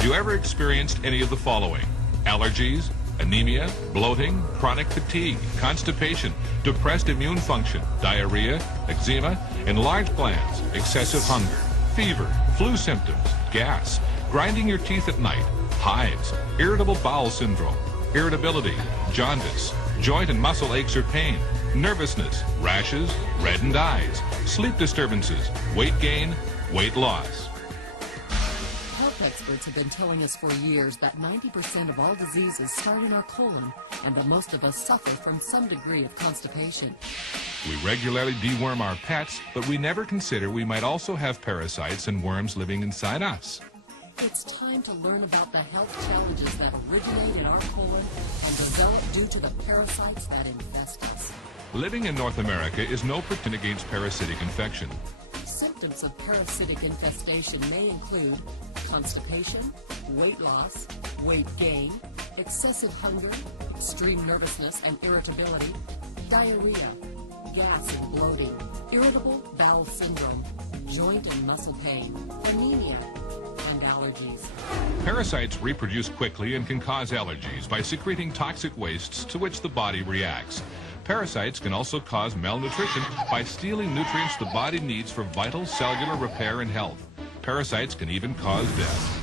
Had you ever experienced any of the following? Allergies, anemia, bloating, chronic fatigue, constipation, depressed immune function, diarrhea, eczema, enlarged glands, excessive hunger, fever, flu symptoms, gas, grinding your teeth at night, hives, irritable bowel syndrome, irritability, jaundice, joint and muscle aches or pain, nervousness, rashes, reddened eyes, sleep disturbances, weight gain, weight loss. Health experts have been telling us for years that 90% of all diseases start in our colon, and that most of us suffer from some degree of constipation. We regularly deworm our pets, but we never consider we might also have parasites and worms living inside us. It's time to learn about the health challenges that originate in our colon and develop due to the parasites that infest us. Living in North America is no protection against parasitic infection. Symptoms of parasitic infestation may include constipation, weight loss, weight gain, excessive hunger, extreme nervousness and irritability, diarrhea, gas and bloating, irritable bowel syndrome, joint and muscle pain, anemia, and allergies. Parasites reproduce quickly and can cause allergies by secreting toxic wastes to which the body reacts. Parasites can also cause malnutrition by stealing nutrients the body needs for vital cellular repair and health. Parasites can even cause death.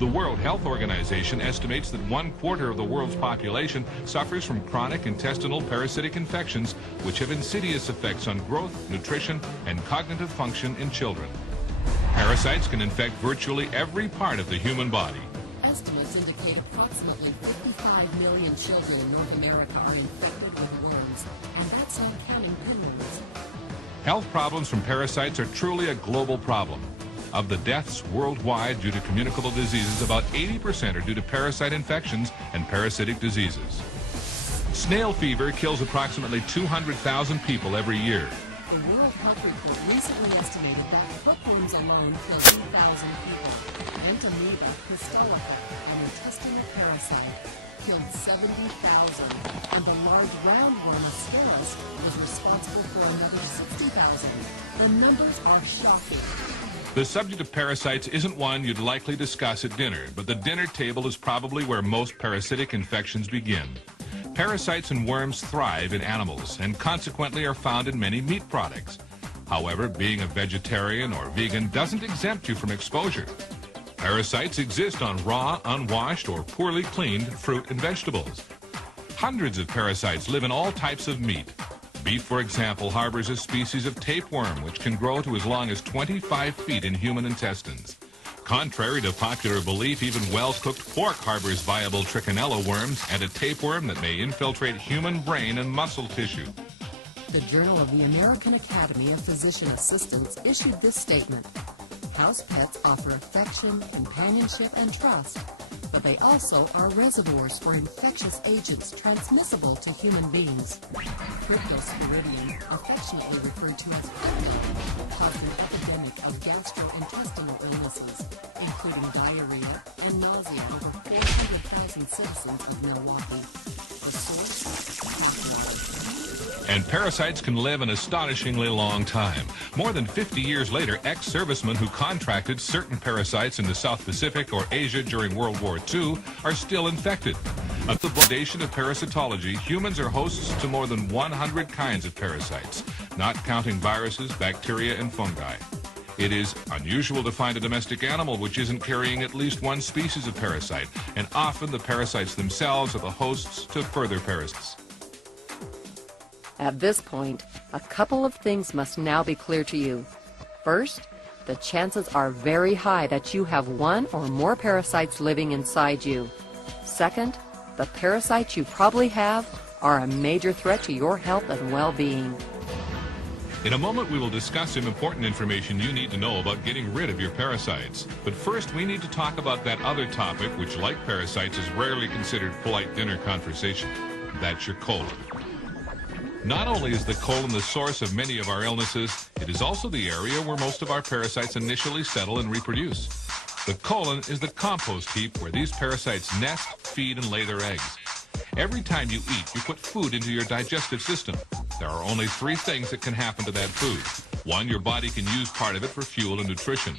The World Health Organization estimates that 1/4 of the world's population suffers from chronic intestinal parasitic infections, which have insidious effects on growth, nutrition, and cognitive function in children. Parasites can infect virtually every part of the human body. Estimates indicate approximately 55 million children in North America are infected with worms, and that's not counting pinworms. Health problems from parasites are truly a global problem. Of the deaths worldwide due to communicable diseases, about 80% are due to parasite infections and parasitic diseases. Snail fever kills approximately 200,000 people every year. The World Health Report recently estimated that hookworms alone kill 2,000 people. Entamoeba histolytica, an intestinal parasite, killed 70,000, and the large roundworm Ascaris was responsible for another 60,000. The numbers are shocking. The subject of parasites isn't one you'd likely discuss at dinner, but the dinner table is probably where most parasitic infections begin. Parasites and worms thrive in animals and consequently are found in many meat products. However, being a vegetarian or vegan doesn't exempt you from exposure. Parasites exist on raw, unwashed, or poorly cleaned fruit and vegetables. Hundreds of parasites live in all types of meat. Beef, for example, harbors a species of tapeworm which can grow to as long as 25 feet in human intestines. Contrary to popular belief, even well-cooked pork harbors viable trichinella worms and a tapeworm that may infiltrate human brain and muscle tissue. The Journal of the American Academy of Physician Assistants issued this statement: house pets offer affection, companionship, and trust, but they also are reservoirs for infectious agents transmissible to human beings. Cryptosporidium, affectionately referred to as crypto, caused an epidemic of gastrointestinal illnesses, including diarrhea and nausea over 400,000 citizens of Milwaukee. The source? And parasites can live an astonishingly long time. More than 50 years later, ex-servicemen who contracted certain parasites in the South Pacific or Asia during World War II are still infected. At the foundation of parasitology, humans are hosts to more than 100 kinds of parasites, not counting viruses, bacteria, and fungi. It is unusual to find a domestic animal which isn't carrying at least one species of parasite, and often the parasites themselves are the hosts to further parasites. At this point, a couple of things must now be clear to you. First, the chances are very high that you have one or more parasites living inside you. Second, the parasites you probably have are a major threat to your health and well-being. In a moment, we will discuss some important information you need to know about getting rid of your parasites. But first, we need to talk about that other topic, which, like parasites, is rarely considered polite dinner conversation. That's your colon. Not only is the colon the source of many of our illnesses, it is also the area where most of our parasites initially settle and reproduce. The colon is the compost heap where these parasites nest, feed, and lay their eggs. Every time you eat, you put food into your digestive system. There are only 3 things that can happen to that food. 1, your body can use part of it for fuel and nutrition.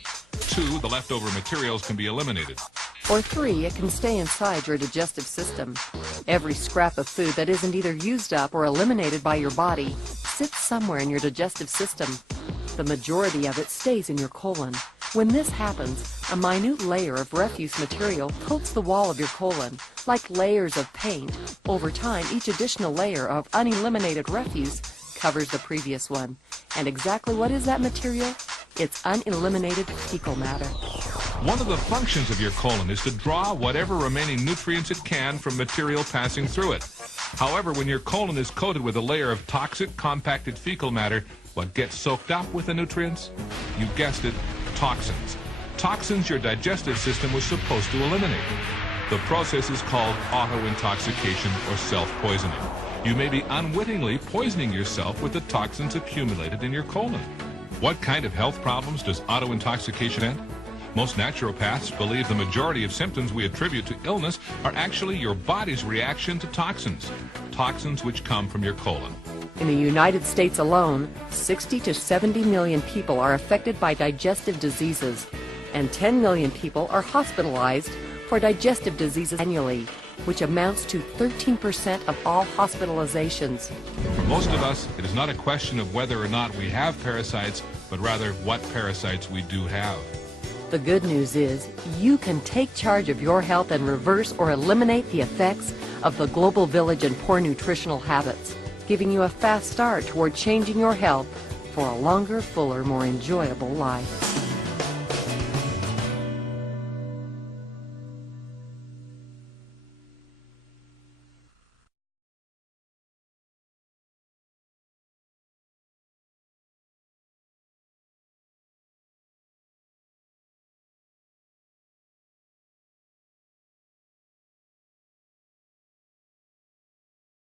2, the leftover materials can be eliminated. Or 3, it can stay inside your digestive system. Every scrap of food that isn't either used up or eliminated by your body sits somewhere in your digestive system. The majority of it stays in your colon. When this happens, a minute layer of refuse material coats the wall of your colon, like layers of paint. Over time, each additional layer of uneliminated refuse covers the previous one. And exactly what is that material? It's uneliminated fecal matter. One of the functions of your colon is to draw whatever remaining nutrients it can from material passing through it. However, when your colon is coated with a layer of toxic, compacted fecal matter, what gets soaked up with the nutrients? You guessed it, toxins. Toxins your digestive system was supposed to eliminate. The process is called auto-intoxication or self-poisoning. You may be unwittingly poisoning yourself with the toxins accumulated in your colon. What kind of health problems does auto-intoxication end? Most naturopaths believe the majority of symptoms we attribute to illness are actually your body's reaction to toxins. Toxins which come from your colon. In the United States alone, 60 to 70 million people are affected by digestive diseases, and 10 million people are hospitalized for digestive diseases annually, which amounts to 13% of all hospitalizations. For most of us, it is not a question of whether or not we have parasites, but rather what parasites we do have. The good news is you can take charge of your health and reverse or eliminate the effects of the global village and poor nutritional habits, giving you a fast start toward changing your health for a longer, fuller, more enjoyable life.